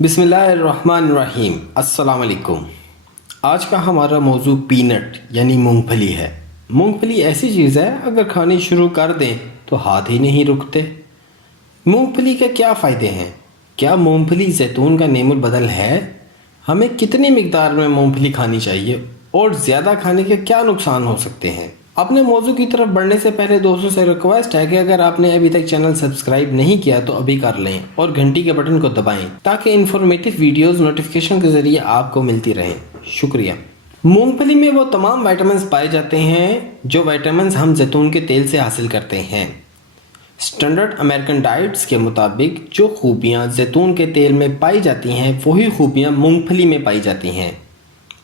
بسم اللہ الرحمن الرحیم۔ السلام علیکم۔ آج کا ہمارا موضوع پینٹ یعنی مونگ پھلی ہے۔ مونگ پھلی ایسی چیز ہے اگر کھانی شروع کر دیں تو ہاتھ ہی نہیں رکتے۔ مونگ پھلی کے کیا فائدے ہیں؟ کیا مونگ پھلی زیتون کا نعم البدل ہے؟ ہمیں کتنی مقدار میں مونگ پھلی کھانی چاہیے اور زیادہ کھانے کے کیا نقصان ہو سکتے ہیں؟ اپنے موضوع کی طرف بڑھنے سے پہلے دوستوں سے ریکویسٹ ہے کہ اگر آپ نے ابھی تک چینل سبسکرائب نہیں کیا تو ابھی کر لیں اور گھنٹی کے بٹن کو دبائیں تاکہ انفارمیٹیو ویڈیوز نوٹیفیکیشن کے ذریعے آپ کو ملتی رہیں۔ شکریہ۔ مونگ پھلی میں وہ تمام وائٹامنز پائے جاتے ہیں جو وائٹامنز ہم زیتون کے تیل سے حاصل کرتے ہیں۔ اسٹینڈرڈ امریکن ڈائٹس کے مطابق جو خوبیاں زیتون کے تیل میں پائی جاتی ہیں وہی خوبیاں مونگ پھلی میں پائی جاتی ہیں۔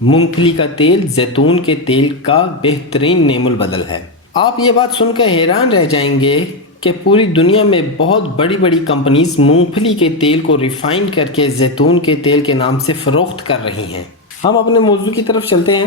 مونگ پھلی کا تیل زیتون کے تیل کا بہترین نعم البدل ہے۔ آپ یہ بات سن کر حیران رہ جائیں گے کہ پوری دنیا میں بہت بڑی بڑی کمپنیز مونگ پھلی کے تیل کو ریفائن کر کے زیتون کے تیل کے نام سے فروخت کر رہی ہیں۔ ہم اپنے موضوع کی طرف چلتے ہیں۔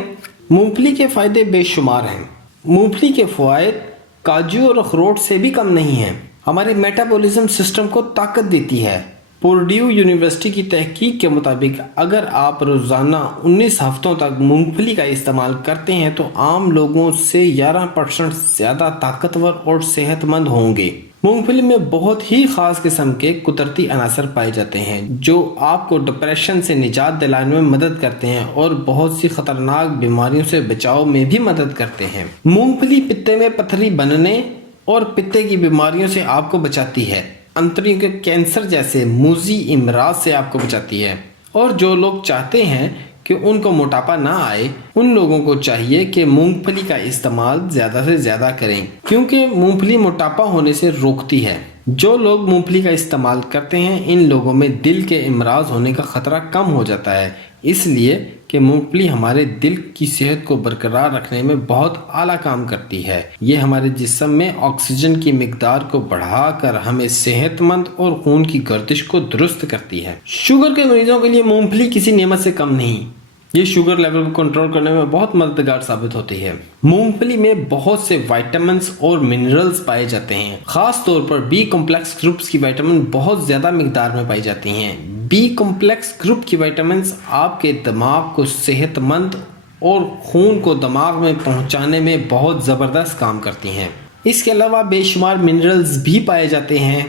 مونگ پھلی کے فائدے بے شمار ہیں۔ مونگ پھلی کے فوائد کاجو اور اخروٹ سے بھی کم نہیں ہیں۔ ہمارے میٹابولزم سسٹم کو طاقت دیتی ہے۔ پورڈیو یونیورسٹی کی تحقیق کے مطابق اگر آپ روزانہ 19 ہفتوں تک مونگ پھلی کا استعمال کرتے ہیں تو عام لوگوں سے 11% زیادہ طاقتور اور صحت مند ہوں گے۔ مونگ پھلی میں بہت ہی خاص قسم کے قدرتی عناصر پائے جاتے ہیں جو آپ کو ڈپریشن سے نجات دلانے میں مدد کرتے ہیں اور بہت سی خطرناک بیماریوں سے بچاؤ میں بھی مدد کرتے ہیں۔ مونگ پھلی پتے میں پتھری بننے اور پتے کی بیماریوں سے آپ کو بچاتی ہے۔ انتڑیوں کے کینسر جیسے موذی امراض سے آپ کو بچاتی ہے۔ اور جو لوگ چاہتے ہیں کہ ان کو موٹاپا نہ آئے ان لوگوں کو چاہیے کہ مونگ پھلی کا استعمال زیادہ سے زیادہ کریں کیونکہ مونگ پھلی موٹاپا ہونے سے روکتی ہے۔ جو لوگ مونگ پھلی کا استعمال کرتے ہیں ان لوگوں میں دل کے امراض ہونے کا خطرہ کم ہو جاتا ہے، اس لیے کہ مونگ پھلی ہمارے دل کی صحت کو برقرار رکھنے میں بہت اعلیٰ کام کرتی ہے۔ یہ ہمارے جسم میں آکسیجن کی مقدار کو بڑھا کر ہمیں صحت مند اور خون کی گردش کو درست کرتی ہے۔ شوگر کے مریضوں کے لیے مونگ پھلی کسی نعمت سے کم نہیں۔ یہ شوگر لیول کو کنٹرول کرنے میں بہت مددگار ثابت ہوتی ہے۔ مونگ پھلی میں بہت سے وائٹامنز اور منرلز پائے جاتے ہیں۔ خاص طور پر بی کمپلیکس گروپس کی وائٹامن بہت زیادہ مقدار میں پائی جاتی ہیں۔ بی کمپلیکس گروپ کی وائٹامنز آپ کے دماغ کو صحت مند اور خون کو دماغ میں پہنچانے میں بہت زبردست کام کرتی ہیں۔ اس کے علاوہ بے شمار منرلز بھی پائے جاتے ہیں۔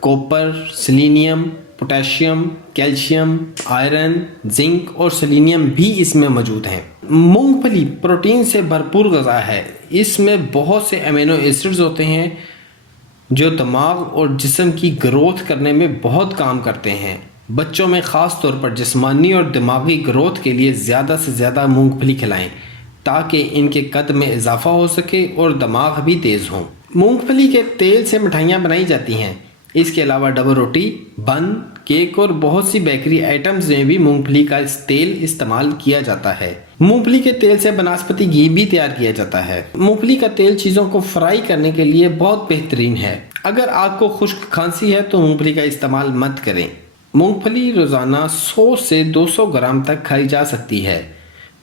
Copper, selenium, potassium, calcium, iron, zinc اور سیلینیم بھی اس میں موجود ہیں۔ مونگ پھلی پروٹین سے بھرپور غذا ہے۔ اس میں بہت سے امینو ایسڈز ہوتے ہیں جو دماغ اور جسم کی گروتھ کرنے میں بہت کام کرتے ہیں۔ بچوں میں خاص طور پر جسمانی اور دماغی گروتھ کے لیے زیادہ سے زیادہ مونگ پھلی کھلائیں تاکہ ان کے قد میں اضافہ ہو سکے اور دماغ بھی تیز ہوں۔ مونگ پھلی کے تیل سے مٹھائیاں بنائی جاتی ہیں۔ اس کے علاوہ ڈبل روٹی، بن، کیک اور بہت سی بیکری آئٹمز میں بھی مونگ پھلی کا تیل استعمال کیا جاتا ہے۔ مونگ پھلی کے تیل سے بناسپتی گھی بھی تیار کیا جاتا ہے۔ مونگ پھلی کا تیل چیزوں کو فرائی کرنے کے لیے بہت بہترین ہے۔ اگر آپ کو خشک کھانسی ہے تو مونگ پھلی کا استعمال مت کریں۔ مونگ پھلی روزانہ 100 سے 200 گرام تک کھائی جا سکتی ہے۔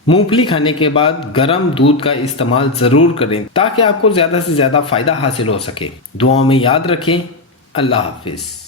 مونگ پھلی کھانے کے بعد گرم دودھ کا استعمال ضرور کریں تاکہ آپ کو زیادہ سے زیادہ فائدہ حاصل ہو سکے۔ دعاؤں میں یاد رکھیں۔ اللہ حافظ۔